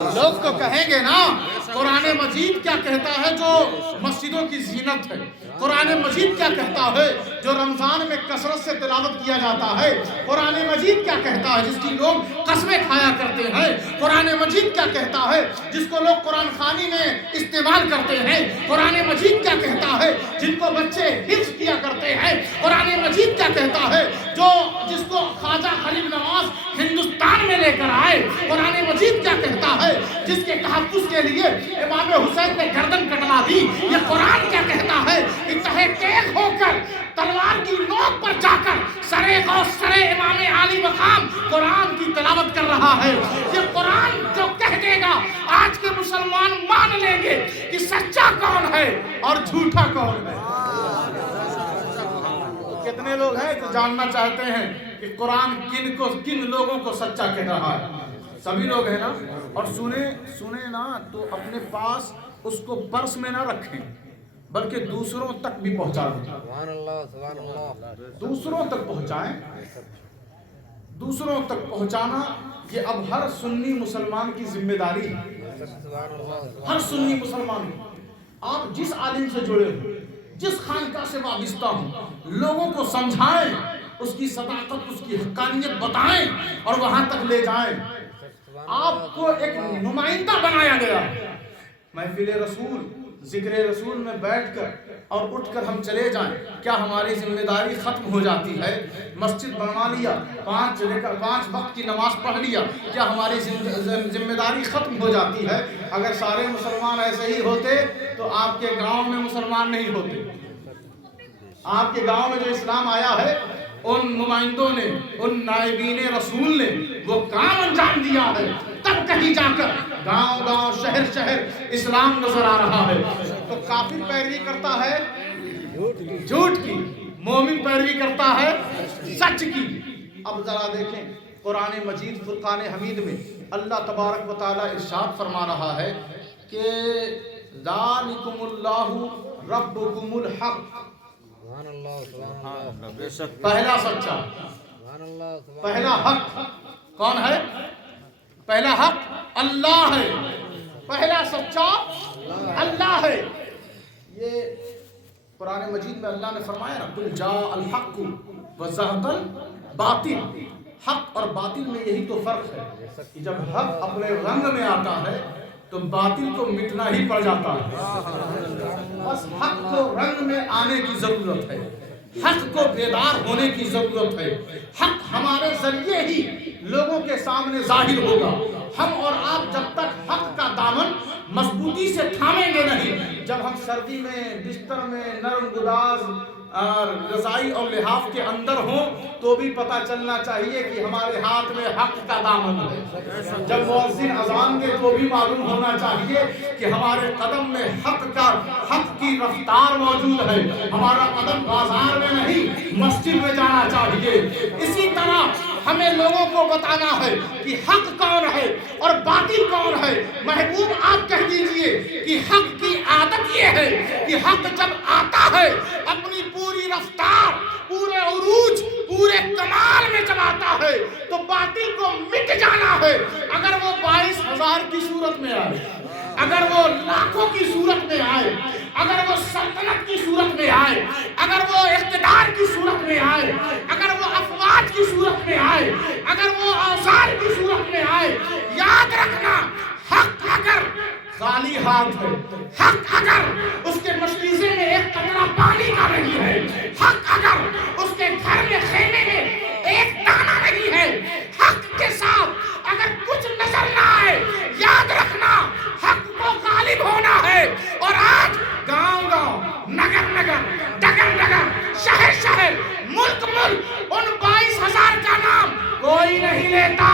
لوگ تو کہیں گے نا قرآن مجید کیا کہتا ہے جو مسجدوں کی زینت ہے، قرآن مجید کیا کہتا ہے جو رمضان میں کثرت سے تلاوت کیا جاتا ہے، قرآن مجید کیا کہتا ہے جس کی لوگ قسمیں کھایا کرتے ہیں، قرآن مجید کیا کہتا ہے جس کو لوگ قرآن خوانی میں استعمال کرتے ہیں، قرآن مجید کیا کہتا ہے جن کو بچے حفظ کیا کرتے ہیں، قرآن مجید کیا کہتا ہے جس کو خواجہ غریب نواز ہندوستان میں لے کر آئے، قرآن مجید کیا کہتا ہے جس کے تحفظ کے لیے امام حسین نے گردن کٹوا دی، یہ قرآن کیا کہتا ہے کہ تہے تیغ ہو کر تلوار کی نوک پر جا کر سرے غوث سرے امام عالی مقام قرآن کی تلاوت کر رہا ہے۔ یہ قرآن جو کہہ دے گا آج کے مسلمان مان لیں گے کہ سچا کون ہے اور جھوٹا کون ہے۔ کتنے لوگ ہیں جو جاننا چاہتے ہیں کہ قرآن کن لوگوں کو سچا کہہ رہا ہے؟ سبھی لوگ ہیں نا، اور سنیں نا تو اپنے پاس اس کو پرس میں نہ رکھیں بلکہ دوسروں تک بھی پہنچا دیں۔ سبحان اللہ، سبحان اللہ۔ دوسروں تک پہنچائیں، دوسروں تک پہنچانا یہ اب ہر سنی مسلمان کی ذمہ داری ہے۔ ہر سنی مسلمان، آپ جس عالم سے جڑے ہو، جس خانقاہ سے وابستہ ہوں، لوگوں کو سمجھائیں، اس کی صداقت اس کی حقانیت بتائیں اور وہاں تک لے جائیں۔ آپ کو ایک نمائندہ بنایا گیا، محفل رسول ذکر رسول میں بیٹھ کر اور اٹھ کر ہم چلے جائیں، کیا ہماری ذمہ داری ختم ہو جاتی ہے؟ مسجد بنوا لیا، 5 وقت کی نماز پڑھ لیا، کیا ہماری ذمہ داری ختم ہو جاتی ہے؟ اگر سارے مسلمان ایسے ہی ہوتے تو آپ کے گاؤں میں مسلمان نہیں ہوتے۔ آپ کے گاؤں میں جو اسلام آیا ہے ان نمائندوں نے، ان نائبین رسول نے وہ کام انجام دیا ہے، تب کہیں جا کر گاؤں گاؤں شہر شہر اسلام نظر آ رہا ہے۔ تو کافر پیروی کرتا ہے جھوٹ کی، مومن پیروی کرتا ہے سچ کی۔ اب ذرا دیکھیں قرآن مجید فرقان حمید میں اللہ تبارک و تعالی ارشاد فرما رہا ہے کہ ذالکم اللہ ربکم الحق، پہلا سچا، پہلا حق کون ہے؟ پہلا حق اللہ ہے، پہلا سچا اللہ ہے۔ یہ قرآن مجید میں اللہ نے فرمایا نا قل جاء الحق وزهق الباطل، حق اور باطل میں یہی تو فرق ہے کہ جب حق اپنے رنگ میں آتا ہے تو باطل کو مٹنا ہی پڑ جاتا ہے۔ بس حق کو رنگ میں آنے کی ضرورت ہے، حق کو بیدار ہونے کی ضرورت ہے۔ حق ہمارے ذریعے ہی لوگوں کے سامنے ظاہر ہوگا۔ ہم اور آپ جب تک حق کا دامن مضبوطی سے تھامیں گے نہیں، جب ہم سردی میں بستر میں نرم گداز اور رضائی اور لحاف کے اندر ہوں تو بھی پتہ چلنا چاہیے کہ ہمارے ہاتھ میں حق کا دامن ہے۔ جب مؤذن اذان دے تو بھی معلوم ہونا چاہیے کہ ہمارے قدم میں حق کی رفتار موجود ہے، ہمارا قدم بازار میں نہیں مسجد میں جانا چاہیے۔ اسی طرح ہمیں لوگوں کو بتانا ہے کہ حق کون ہے اور باطل کون ہے۔ محبوب آپ کہہ دیجئے کہ حق کی عادت یہ ہے کہ حق جب آتا ہے اپنی پوری رفتار، پورے عروج، پورے کمال میں جب آتا ہے تو باطل کو مٹ جانا ہے۔ اگر وہ 22,000 کی صورت میں آئے، اگر وہ لاکھوں کی صورت میں آئے، اگر وہ سلطنت کی صورت میں آئے، اگر وہ اقتدار کی صورت میں آئے، اگر وہ افواج کی صورت میں آئے، اگر وہ اوزار کی صورت میں آئے، یاد رکھنا حق اگر خالی ہاتھ ہے، حق اگر اس کے مشریزے میں ایک قطرہ پانی کا نہیں ہے، حق اگر اس کے گھر میں خیمے میں ایک دانہ نہیں ہے، حق کے ساتھ اگر کچھ نظر نہ آئے، یاد رکھنا حق کو غالب ہونا ہے۔ اور آج گاؤں گاؤں، نگر نگر، ڈگر ڈگر، شہر شہر، ملک ملک ان 22,000 کا نام کوئی نہیں لیتا،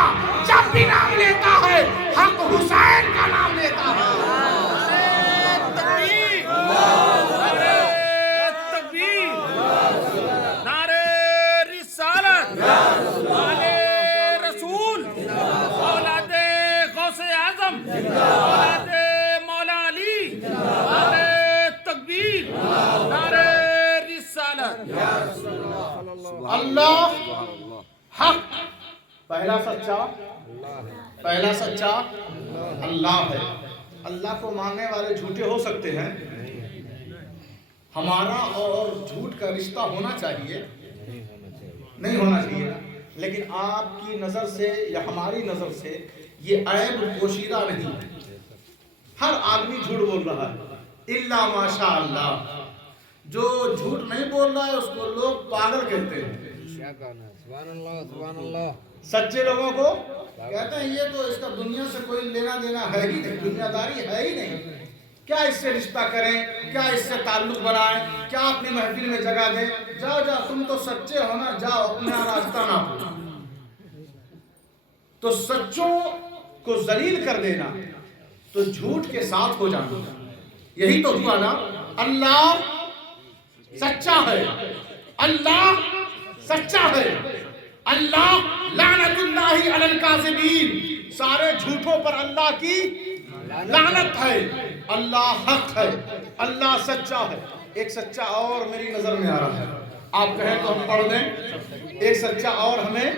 جب بھی نام لیتا ہے حق حسین کا نام لیتا ہے۔ اللہ حق، پہلا سچا پہلا سچا اللہ ہے. اللہ کو ماننے والے جھوٹے ہو سکتے ہیں. ہمارا اور جھوٹ کا رشتہ ہونا چاہیے؟ نہیں ہونا چاہیے. لیکن آپ کی نظر سے یا ہماری نظر سے یہ عیب پوشیدہ نہیں ہے. ہر آدمی جھوٹ بول رہا ہے الا ماشاء اللہ. جو جھوٹ نہیں بول رہا ہے اس کو لوگ پاگل کہتے ہیں. سبحان اللہ سبحان اللہ. سچے لوگوں کو کہتے ہیں یہ تو اس کا دنیا سے کوئی لینا دینا ہے ہی نہیں, دنیا داری ہے ہی نہیں. کیا اس سے رشتہ کریں, کیا اس سے تعلق بنائیں, کیا اپنی محفل میں جگہ دیں. جاؤ جاؤ, تم تو سچے ہو نا, جاؤ اپنا راستہ نہ پوچھو. تو سچوں کو ذلیل کر دینا تو جھوٹ کے ساتھ ہو جانا. یہی تو ہوا نا. اللہ سچا ہے, اللہ سچا ہے, اللہ لعنت اللہ علی الکاذبین. سارے جھوٹوں پر اللہ کی لعنت ہے. اللہ حق ہے, اللہ سچا ہے. ایک سچا اور میری نظر میں آ رہا ہے, آپ کہیں تو ہم پڑھ دیں. ایک سچا اور ہمیں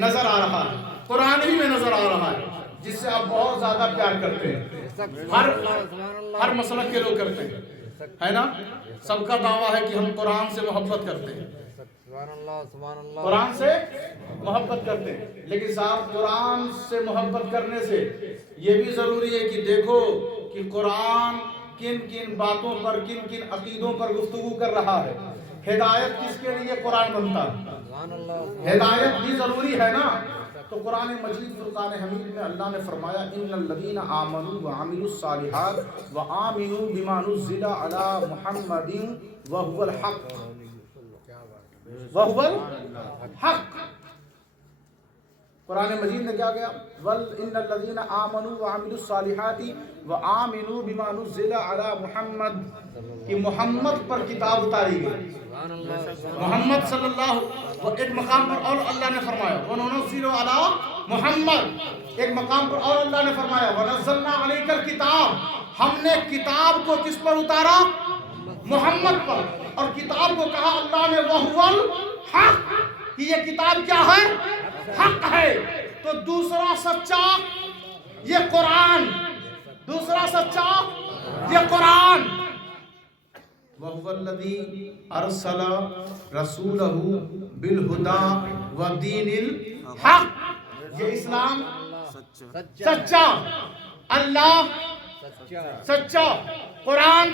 نظر آ رہا ہے, قرآن ہی میں نظر آ رہا ہے, جس سے آپ بہت زیادہ پیار کرتے ہیں. ہر مسلک کے لوگ کرتے ہیں, ہے نا. سب کا دعویٰ ہے کہ ہم قرآن سے محبت کرتے ہیں, قرآن سے محبت کرتے ہیں. لیکن صاحب قرآن سے محبت کرنے سے یہ بھی ضروری ہے کہ دیکھو کہ قرآن کن کن باتوں پر, کن کن عقیدوں پر گفتگو کر رہا ہے. ہدایت کس کے لیے قرآن بنتا ہے؟ ہدایت بھی ضروری ہے نا. تو قرآن مجید فرقان حمید میں اللہ نے فرمایا ان الذین آمنوا وعملوا الصالحات وآمنوا بما نزل علی محمد وهو الحق وهو الحق. قرآن مجید نے کیا کیا؟ ان الذین آمنوا وعملوا الصالحات وآمنوا بما نزل علی محمد, کہ محمد پر کتاب اتاری گئی. محمد صلی اللہ. ایک مقام پر اور اللہ نے فرمایا وَنُنَزِّلُ عَلَىٰ محمد. ایک مقام پر اور اللہ نے فرمایا وَنَزَّلْنَا عَلَيْكَ الْكِتَابَ. ہم نے کتاب کو کس پر اتارا؟ محمد پر. اور کتاب کو کہا اللہ نے وَهُوَ الْحَقُّ, کہ یہ کتاب کیا ہے؟ حق ہے. تو دوسرا سچا یہ قرآن, دوسرا سچا یہ قرآن. وَهُوَ الَّذِي أَرْسَلَ رَسُولَهُ بِالْهُدَى وَدِينِ الْحَقِّ. یہ اسلام سچا, اللہ سچا, قرآن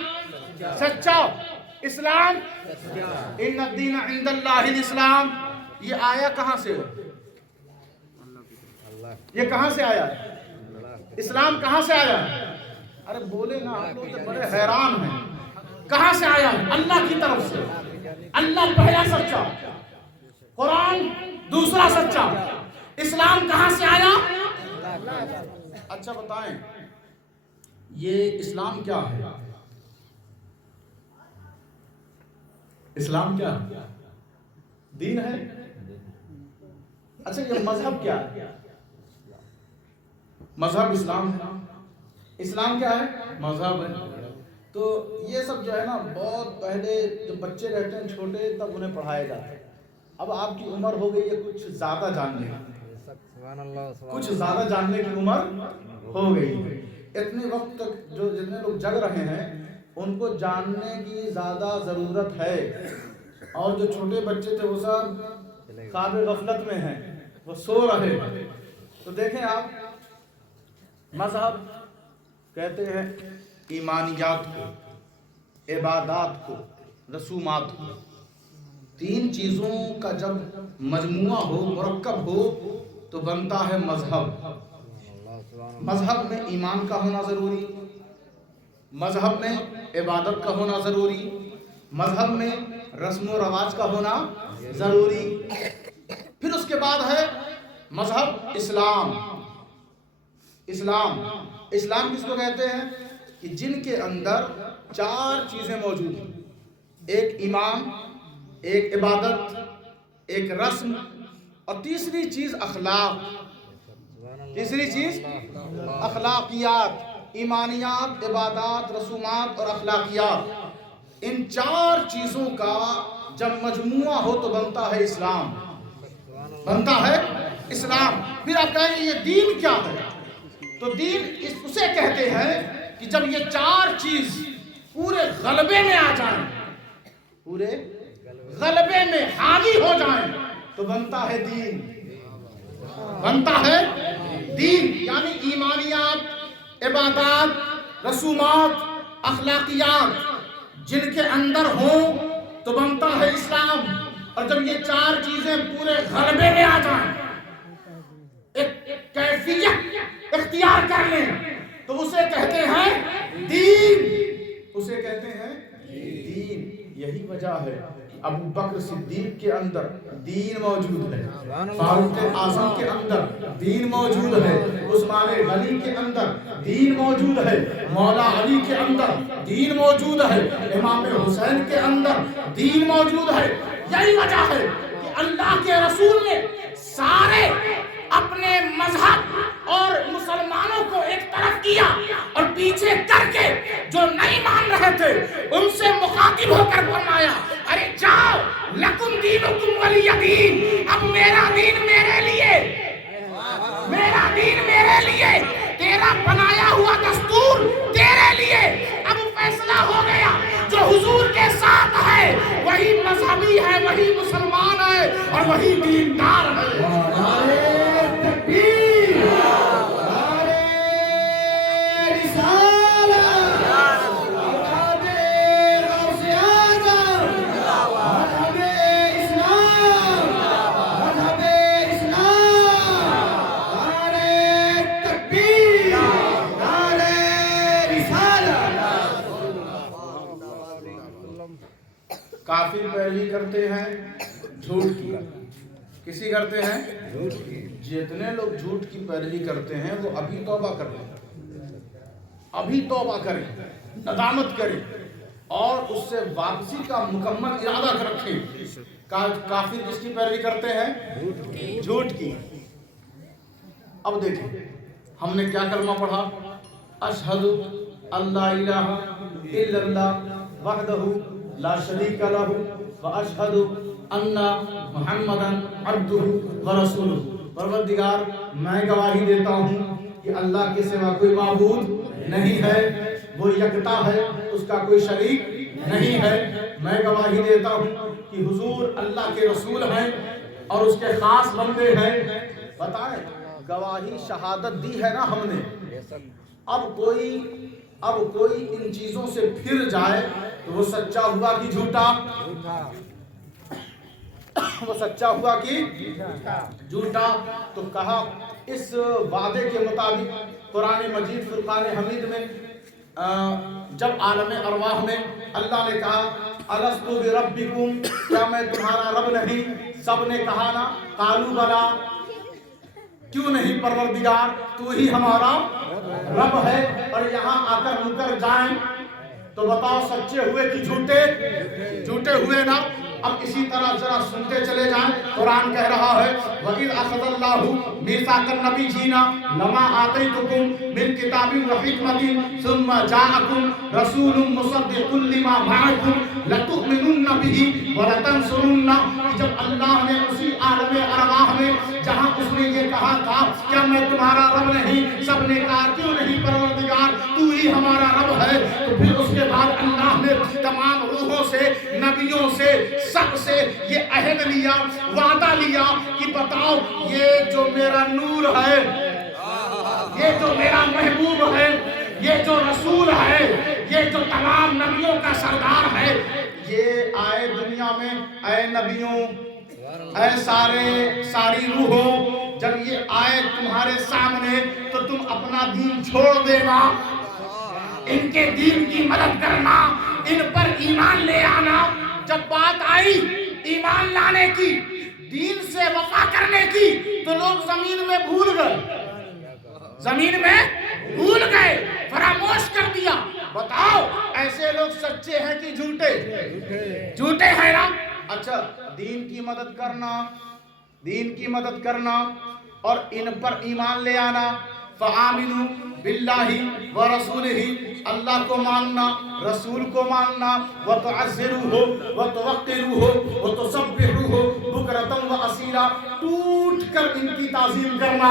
سچا, اسلام. ان الدین عند اللہ الاسلام. یہ آیا کہاں سے ہے؟ یہ کہاں سے آیا ہے؟ اسلام کہاں سے آیا ہے؟ ارے بولے نا, آپ لوگ بڑے حیران ہیں. کہاں سے آیا ہے؟ اللہ کی طرف سے. اللہ پہلا سچا, قرآن دوسرا سچا, اسلام کہاں سے آیا؟ اچھا بتائیں یہ اسلام کیا ہے؟ اسلام کیا ہے؟ دین ہے. اچھا یہ مذہب کیا ہے؟ مذہب اسلام ہے. اسلام کیا ہے؟ مذہب ہے. تو یہ سب جو ہے نا بہت پہلے جو بچے رہتے ہیں چھوٹے تب انہیں پڑھایا جاتا ہے. اب آپ کی عمر ہو گئی ہے کچھ زیادہ جاننے کی, کچھ زیادہ جاننے کی عمر ہو گئی. اتنے وقت تک جو جتنے لوگ جگ رہے ہیں ان کو جاننے کی زیادہ ضرورت ہے. اور جو چھوٹے بچے تھے وہ سب خواب غفلت میں ہیں, وہ سو رہے ہیں. تو دیکھیں آپ, مذہب کہتے ہیں ایمانیات کو, عبادات کو, رسومات کو. تین چیزوں کا جب مجموعہ ہو, مرکب ہو تو بنتا ہے مذہب. مذہب میں ایمان کا ہونا ضروری, مذہب میں عبادت کا ہونا ضروری, مذہب میں رسم و رواج کا ہونا ضروری. پھر اس کے بعد ہے مذہب اسلام. اسلام, اسلام کس کو کہتے ہیں؟ کہ جن کے اندر چار چیزیں موجود ہیں. ایک ایمان, ایک عبادت, ایک رسم, اور تیسری چیز اخلاق. تیسری چیز اخلاقیات. ایمانیات, عبادات, رسومات اور اخلاقیات. ان چار چیزوں کا جب مجموعہ ہو تو بنتا ہے اسلام, بنتا ہے اسلام. پھر آپ کہیں گے یہ دین کیا ہے؟ تو دین اسے کہتے ہیں کہ جب یہ چار چیز پورے غلبے میں آ جائیں، پورے غلبے میں حاوی ہو جائیں تو بنتا ہے دین، بنتا ہے دین، یعنی ایمانیات، عبادات، رسومات، اخلاقیات جن کے اندر ہوں تو بنتا ہے اسلام۔ اور جب یہ چار چیزیں پورے غلبے میں آ جائیں، ایک کیفیت اختیار کر لیں تو اسے کہتے ہیں دین، اسے کہتے ہیں دین۔ یہی وجہ ہے ابو بکر صدیق کے اندر دین موجود ہے، فاروق اعظم کے اندر دین موجود ہے، عثمان غنی کے اندر دین موجود ہے، مولا علی کے اندر دین موجود ہے، امام حسین کے اندر دین موجود ہے۔ یہی وجہ ہے کہ اللہ کے رسول نے سارے اپنے مذہب اور مسلمانوں کو ایک طرف کیا اور پیچھے کر کے جو نہیں مان رہے تھے ان سے مخاطب ہو کر فرمایا، ارے جاؤ لکم دینکم ولی دین، اب میرا دین میرے لیے، میرا دین میرے لیے، تیرا بنایا ہوا دستور تیرے لیے۔ اب فیصلہ ہو گیا، جو حضور کے ساتھ ہے وہی مذہبی ہے، وہی مسلمان ہے اور وہی دیندار ہے۔ کافر پیروی کرتے ہیں جھوٹ کی، کسی کرتے ہیں جھوٹ کی۔ جتنے لوگ جھوٹ کی پیروی کرتے ہیں وہ ابھی توبہ کر لیں، ابھی توبہ کریں، ندامت کریں اور اس سے واپسی کا مکمل ارادہ رکھیں۔ کافر کس کی پیروی کرتے ہیں؟ جھوٹ کی۔ اب دیکھیں ہم نے کیا کلمہ پڑھا، اشہد اللہ الہ الا اللہ وحدہ لا شریک لہ واشہد ان محمدا عبدہ ورسولہ۔ پروردگار میں گواہی دیتا ہوں کہ اللہ کے سوا کوئی معبود نہیں ہے، وہ یکتا ہے، اس کا کوئی شریک نہیں ہے۔ میں گواہی دیتا ہوں کہ حضور اللہ کے رسول ہیں اور اس کے خاص بندے ہیں۔ بتائیں گواہی شہادت دی ہے نا ہم نے، اب کوئی ان چیزوں سے پھر جائے تو وہ سچا ہوا کہ جھوٹا؟ وہ سچا ہوا کہ جھوٹا؟ تو کہا اس وعدے کے مطابق قرآن مجید فرقان حمید میں جب عالم ارواح میں اللہ نے کہا الست بربکم، کیا میں تمہارا رب نہیں؟ سب نے کہا نا، قالوا بلا، کیوں نہیں پروردگار تو ہی ہمارا رب ہے۔ اور یہاں آ کر مکر جائیں تو بتاؤ سچے ہوئے کہ جھوٹے؟ جھوٹے ہوئے نا۔ اب اسی طرح ذرا سنتے چلے جائیں، قرآن کہہ رہا ہے وَإِذْ أَخَذَ اللَّهُ مِيثَاقَ النَّبِيِّينَ لَمَا آتَيْتُكُم مِّن كِتَابٍ وَحِكْمَةٍ ثُمَّ جَاءَكُم رَّسُولٌ مُّصَدِّقٌ لِّمَا مَعَكُمْ لَتُؤْمِنُنَّ بِهِ وَلَتَنصُرُنَّهُ۔ جب اللہ نے اسی عالم ارواح میں جہاں اس نے یہ کہا تھا کیا میں تمہارا رب نہیں، سب نے کہا کیوں نہیں پروردگار تو ہی ہمارا رب ہے۔ تو پھر اس کے بعد اللہ نے تمام روحوں سے، نبیوں سے، سب سے یہ عہد لیا، وعدہ لیا کہ بتاؤ یہ جو میرا نور ہے، یہ جو میرا محبوب ہے، یہ جو رسول ہے، یہ جو تمام نبیوں کا سردار ہے، یہ آئے دنیا میں، اے نبیوں، اے ساری روحوں، جب یہ آئے تمہارے سامنے تو تم اپنا دین چھوڑ دینا، ان کے دین کی مدد کرنا، ان پر ایمان لے آنا۔ جب بات آئی ایمان لانے کی، دین سے وفا کرنے کی، تو لوگ زمین میں بھول گئے، فراموش کر دیا۔ بتاؤ ایسے لوگ سچے ہیں کہ جھوٹے ہیں نا؟ اچھا دین کی مدد کرنا اور ان پر ایمان لے آنا، فآمنوا باللہ ورسولہ، اللہ کو ماننا، رسول کو ماننا، وتعزروہ وتوقروہ وتسبحوہ بکرۃ واصیلا، ٹوٹ کر ان کی تعظیم کرنا،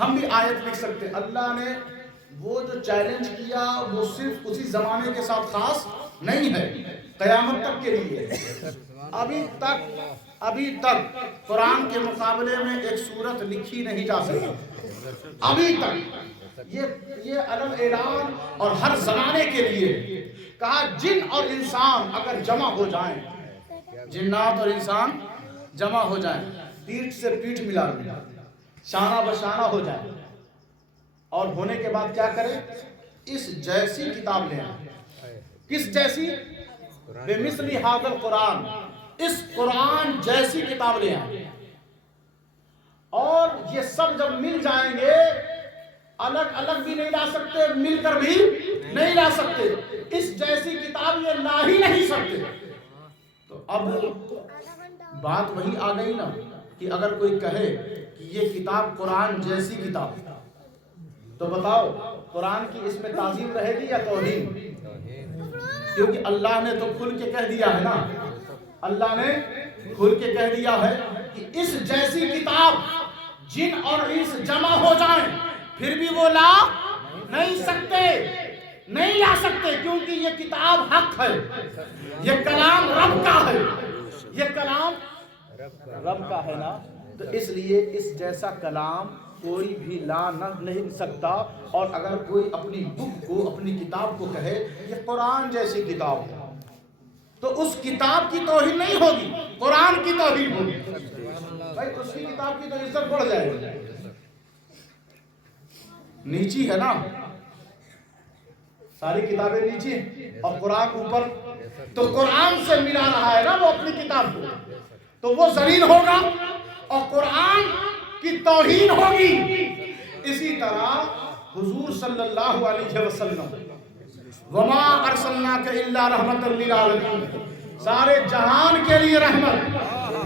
ہم بھی آیت لکھ سکتے ہیں۔ اللہ نے وہ جو چیلنج کیا وہ صرف اسی زمانے کے ساتھ خاص نہیں ہے، قیامت تک کے لیے۔ ابھی تک قرآن کے مقابلے میں ایک سورت لکھی نہیں جا سکی، ابھی تک۔ یہ علم اعلان اور ہر زمانے کے لیے کہا جن اور انسان اگر جمع ہو جائیں، جنات اور انسان جمع ہو جائیں، پیٹھ سے پیٹھ ملا لیں، شانہ بشانہ ہو جائے، اور ہونے کے بعد کیا کرے؟ اس جیسی کتاب لے آئے۔ کس جیسی؟ بمثل ھذا القرآن، اس قرآن جیسی کتاب لے آئے۔ اور یہ سب جب مل جائیں گے، الگ الگ بھی نہیں لا سکتے، مل کر بھی نہیں لا سکتے، اس جیسی کتاب یہ لا ہی نہیں سکتے۔ تو اب بات وہی آ گئی نا کہ اگر کوئی کہے کہ یہ کتاب قرآن جیسی کتاب، تو بتاؤ قرآن کی اس میں تعظیم رہے گی یا توہین؟ کیونکہ اللہ نے تو کھل کے کہہ دیا ہے نا، اللہ نے کھل کے کہہ دیا ہے کہ اس جیسی کتاب جن اور انس جمع ہو جائیں پھر بھی وہ لا نہیں سکتے، نہیں لا سکتے، کیونکہ یہ کتاب حق ہے، یہ کلام رب کا ہے، یہ کلام رب کا ہے نا۔ تو اس لیے اس جیسا کلام کوئی بھی لا نہیں سکتا۔ اور اگر کوئی اپنی بک کو، اپنی کتاب کو کہے یہ قرآن جیسی کتاب ہے، تو اس کتاب کی توہین نہیں ہوگی، قرآن کی توہین ہوگی۔ بھائی اس کی کتاب کی تو عزت بڑھ جائے گی، نیچی ہے نا، ساری کتابیں نیچی اور قرآن اوپر، تو قرآن سے ملا رہا ہے نا وہ اپنی کتاب کو، تو وہ ذلیل ہوگا اور قرآن کی توہین ہوگی۔ اسی طرح حضور صلی اللہ علیہ وسلم، وما ارسلناک الا رحمۃ للعالمین، سارے جہان کے لیے رحمت۔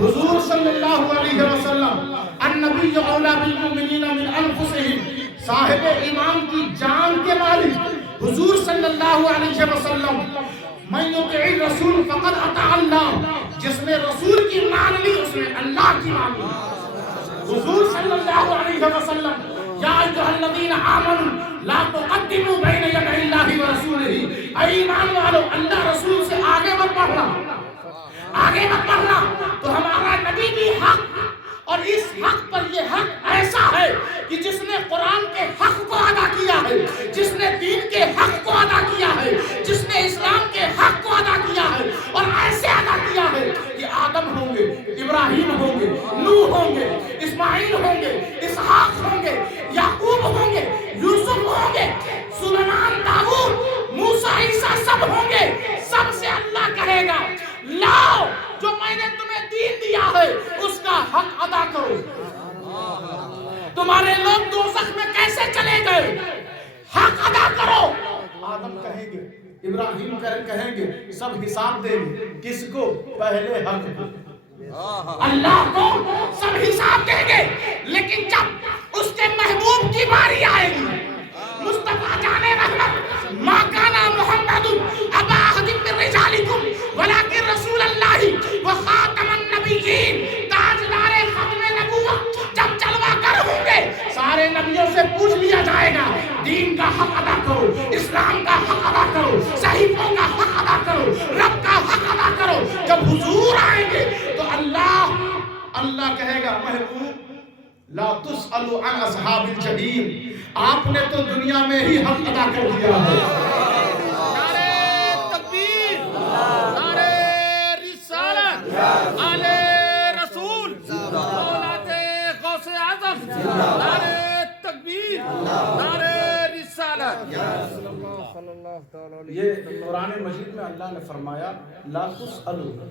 حضور صلی اللہ علیہ وسلم النبی اولی بالمؤمنین من انفسہم، صاحب ایمان کی جان کے مالک حضور صلی اللہ علیہ وسلم۔ من یطع الرسول فقد اطاع اللہ، جس نے رسول کی مان لی اس نے اللہ کی مان لی۔ حضور صلی اللہ علیہ وسلم، یا ایھا الذین آمنوا لا تقدموا بین یدی اللہ ورسولہ، اے ایمان والو اللہ رسول سے آگے مت بڑھنا، آگے مت بڑھنا۔ تو ہمارا نبی بھی حق، اور اس حق پر یہ حق ایسا ہے کہ جس نے قرآن کے حق کو ادا کیا ہے، جس نے دین کے حق کو ادا کیا ہے، جس نے اسلام کے حق کو ادا کیا ہے، اور ایسے ادا کیا ہے کہ آدم ہوں گے، ابراہیم ہوں گے، نوح ہوں گے، اسماعیل ہوں گے، اسحاق ہوں گے، یعقوب ہوں گے، یوسف ہوں گے، سلیمان، داؤد، موسیٰ، عیسیٰ، سب ہوں گے۔ سب سے اللہ کہے گا لاؤ جو میں نے تمہیں دین دیا ہے اس کا حق ادا کرو۔ تمہارے لوگ دوزخ میں کیسے چلے گئے؟ حق ادا کرو۔ آدم کہیں گے، ابراہیم کہیں گے، سب حساب دیں گے، کس کو؟ پہلے حق کو، اللہ کو سب حساب دیں گے۔ لیکن جب اس کے محبوب کی باری آئے گی، مصطفیٰ جان رحمت، ما کان محمد ابا احد من رجالکم ولکن رسول اللہ وخاتم النبیین، تاجدار ختم نبوت۔ جب جلوہ گر ہوں گے سارے نبیوں سے پوچھ لیا جائے گا دین کا حق ادا کرو، اسلام کا حق ادا کرو، صحیفوں کا حق ادا کرو، رب کا حق ادا کرو۔ جب حضور آئیں گے تو اللہ کہے گا محبوب لا تسألوا عن اصحاب الجحیم، آپ نے تو دنیا میں ہی حق ادا کر دیا ہے۔ نعرہ تکبیر، نعرہ رسالت، آل رسول، اولاد غوث اعظم، نعرہ تکبیر، نعرہ رسالت۔ یہ قرآن مجید میں اللہ نے فرمایا لا تسألوا،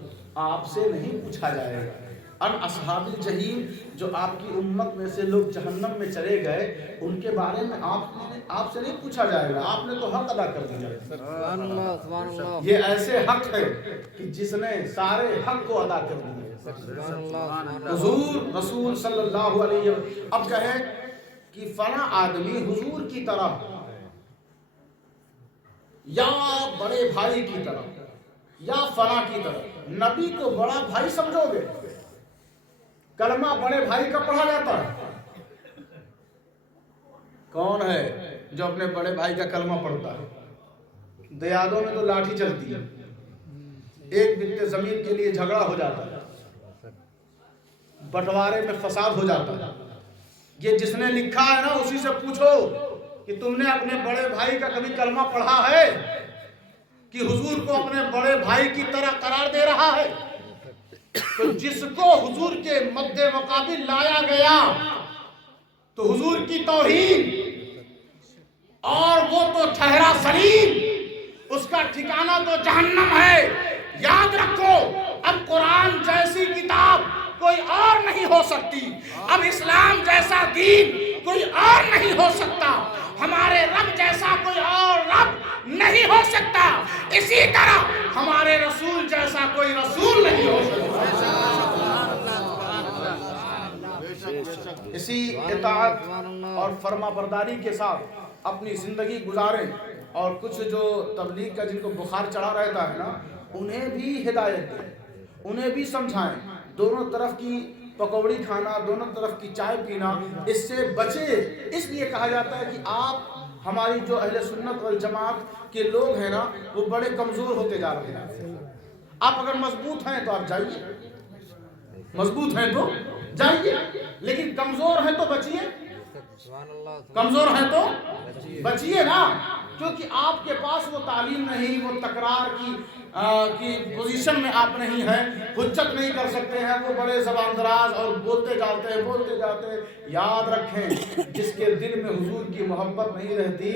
آپ سے نہیں پوچھا جائے گا، ان اصحاب الجحیم، جو آپ کی امت میں سے لوگ جہنم میں چلے گئے ان کے بارے میں آپ سے نہیں پوچھا جائے گا، آپ نے تو حق ادا کر دیا۔ سبحان اللہ، سبحان اللہ۔ یہ ایسے حق ہے کہ جس نے سارے حق کو ادا کر دیا۔ سبحان اللہ۔ حضور رسول صلی اللہ علیہ وسلم اب کہے کہ فلاں آدمی حضور کی طرح یا بڑے بھائی کی طرح یا فلاں کی طرح، نبی کو بڑا بھائی سمجھو گے؟ کلمہ بڑے بھائی کا پڑھا جاتا ہے، کون ہے جو اپنے بڑے بھائی کا کلمہ پڑھتا ہے؟ دیادوں میں تو لاٹھی چلتی ہے، ایک بتے زمین کے لیے جھگڑا ہو جاتا ہے، بٹوارے میں فساد ہو جاتا ہے۔ یہ جس نے لکھا ہے نا اسی سے پوچھو کہ تم نے اپنے بڑے بھائی کا کبھی کلمہ پڑھا ہے کہ حضور کو اپنے بڑے بھائی کی طرح قرار دے رہا ہے؟ تو جس کو حضور کے مد مقابل لایا گیا تو حضور کی توہین، اور وہ تو ٹھہرا ذلیل، اس کا ٹھکانہ تو جہنم ہے۔ یاد رکھو، اب قرآن جیسی کتاب کوئی اور نہیں ہو سکتی، اب اسلام جیسا دین کوئی اور نہیں ہو سکتا، ہمارے رب جیسا کوئی اور رب نہیں ہو سکتا، اسی طرح ہمارے رسول جیسا کوئی رسول نہیں ہو سکتا۔ اسی اطاعت اور فرما برداری کے ساتھ اپنی زندگی گزاریں، اور کچھ جو تبلیغ کا جن کو بخار چڑھا رہتا ہے نا، انہیں بھی ہدایت دیں، انہیں بھی سمجھائیں۔ دونوں طرف کی پکوڑی کھانا، دونوں طرف کی چائے پینا، اس سے بچے۔ اس لیے کہا جاتا ہے کہ آپ ہماری جو اہل سنت والجماعت کے لوگ ہیں نا، وہ بڑے کمزور ہوتے جا رہے ہیں۔ آپ اگر مضبوط ہیں تو آپ جائیے، مضبوط ہیں تو جائیے، لیکن کمزور ہیں تو بچیے، کمزور ہیں تو بچیے نا، کیونکہ آپ کے پاس وہ تعلیم نہیں، وہ تکرار کی پوزیشن میں آپ نہیں ہیں، حجت نہیں کر سکتے ہیں، وہ بڑے زبان دراز اور بولتے جاتے ہیں۔ یاد رکھیں، جس کے دل میں حضور کی محبت نہیں رہتی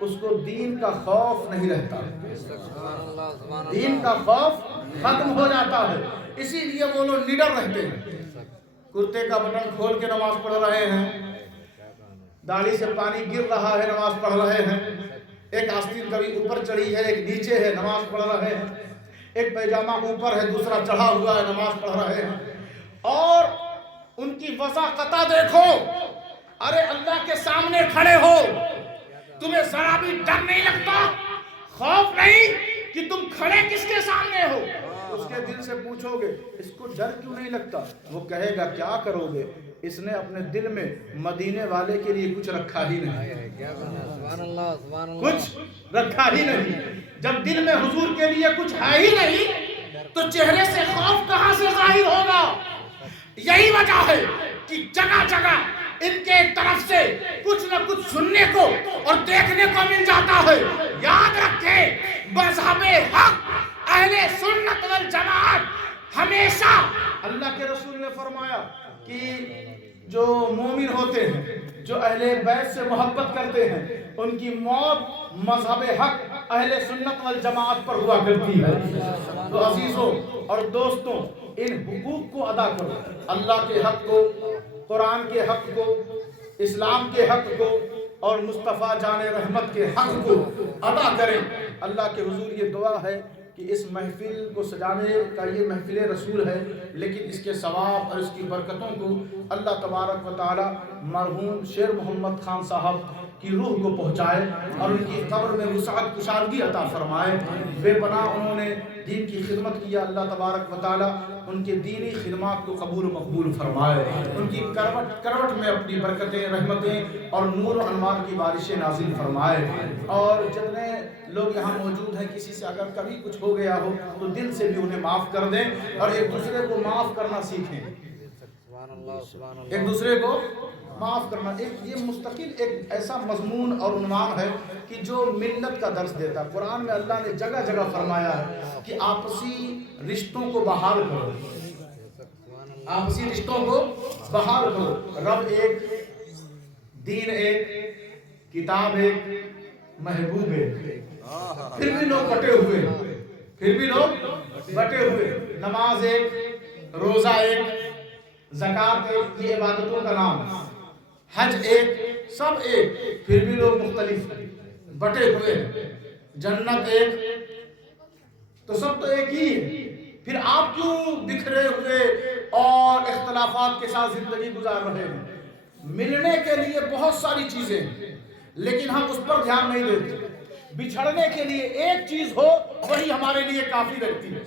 اس کو دین کا خوف نہیں رہتا، دین کا خوف ختم ہو جاتا ہے۔ اسی لیے وہ لوگ نڈر رہتے ہیں، کرتے کا بٹن کھول کے نماز پڑھ رہے ہیں، داڑھی سے پانی گر رہا ہے، نماز پڑھ رہے ہیں، ایک آستین کبھی اوپر چڑھی ہے ایک نیچے ہے، نماز پڑھ رہے ہیں، ایک پیجامہ اوپر ہے دوسرا چڑھا ہوا ہے، نماز پڑھ رہے ہیں۔ اور ان کی وضاقتہ دیکھو، ارے اللہ کے سامنے کھڑے ہو، تمہیں ذرا بھی ڈر نہیں لگتا، خوف نہیں کہ تم کھڑے کس کے سامنے ہو؟ اس کے دل سے پوچھو گے اس کو ڈر کیوں نہیں لگتا، وہ کہے گا کیا کرو گے، اس نے اپنے دل میں مدینے والے کے لیے کچھ رکھا ہی نہیں، کچھ رکھا ہی نہیں۔ جب دل میں حضور کے لیے کچھ ہے ہی نہیں تو چہرے سے خوف کہاں سے ظاہر ہوگا؟ یہی وجہ ہے کہ جگہ جگہ ان کے طرف سے کچھ نہ کچھ سننے کو اور دیکھنے کو مل جاتا ہے۔ یاد رکھیں، مذہب حق اہل سنت والجماعت ہمیشہ، اللہ کے رسول نے فرمایا کہ جو مومن ہوتے ہیں، جو اہل بیت سے محبت کرتے ہیں، ان کی موت مذہب حق اہل سنت والجماعت پر ہوا کرتی ہے۔ تو عزیزوں اور دوستوں، ان حقوق کو ادا کرو، اللہ کے حق کو، قرآن کے حق کو، اسلام کے حق کو اور مصطفیٰ جان رحمت کے حق کو ادا کریں۔ اللہ کے حضور یہ دعا ہے کہ اس محفل کو سجانے کا یہ محفل رسول ہے، لیکن اس کے ثواب اور اس کی برکتوں کو اللہ تبارک و تعالی مرحوم شیر محمد خان صاحب کی روح کو پہنچائے اور ان کی قبر میں وسعت کشادگی عطا فرمائے۔ بے پناہ انہوں نے دین کی خدمت کیا، اللہ تبارک و تعالی ان کے دینی خدمات کو قبول و مقبول فرمائے، ان کی کروٹ میں اپنی برکتیں، رحمتیں اور نور و انوار کی بارشیں نازل فرمائے۔ اور جتنے لوگ یہاں موجود ہیں، کسی سے اگر کبھی کچھ ہو گیا ہو تو دل سے بھی انہیں معاف کر دیں اور ایک دوسرے کو معاف کرنا سیکھیں، ایک دوسرے کو معاف کرنا۔ یہ مستقل ایک ایسا مضمون اور عنوان ہے کہ جو ملت کا درس دیتا ہے۔ قرآن میں اللہ نے جگہ جگہ فرمایا ہے کہ آپسی رشتوں کو بحال کرو، آپسی رشتوں کو بحال کرو۔ رب ایک، دین ایک، کتاب ایک، محبوب ایک، پھر بھی لوگ بٹے ہوئے، پھر بھی لوگ بٹے ہوئے۔ نماز ایک، روزہ ایک، زکوٰۃ ایک، یہ عبادتوں کا نام، حج ایک، سب ایک، پھر بھی لوگ مختلف بٹے ہوئے۔ جنت ایک، تو سب تو ایک ہی ہے، پھر آپ کیوں بکھرے ہوئے اور اختلافات کے ساتھ زندگی گزار رہے ہیں؟ ملنے کے لیے بہت ساری چیزیں ہیں لیکن ہم اس پر دھیان نہیں دیتے۔ بچھڑنے کے لیے ایک چیز ہو وہی ہمارے لیے کافی رہتی ہے۔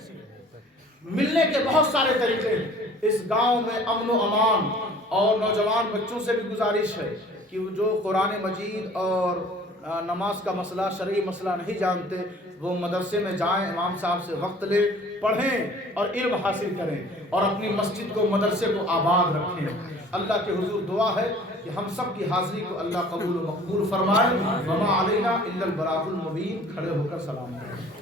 ملنے کے بہت سارے طریقے ہیں۔ اس گاؤں میں امن و امان، اور نوجوان بچوں سے بھی گزارش ہے کہ جو قرآن مجید اور نماز کا مسئلہ، شرعی مسئلہ نہیں جانتے، وہ مدرسے میں جائیں، امام صاحب سے وقت لیں، پڑھیں اور علم حاصل کریں، اور اپنی مسجد کو، مدرسے کو آباد رکھیں۔ اللہ کے حضور دعا ہے کہ ہم سب کی حاضری کو اللہ قبول و مقبول فرمائے۔ وما علینا الا البلاغ المبین۔ کھڑے ہو کر سلام کریں۔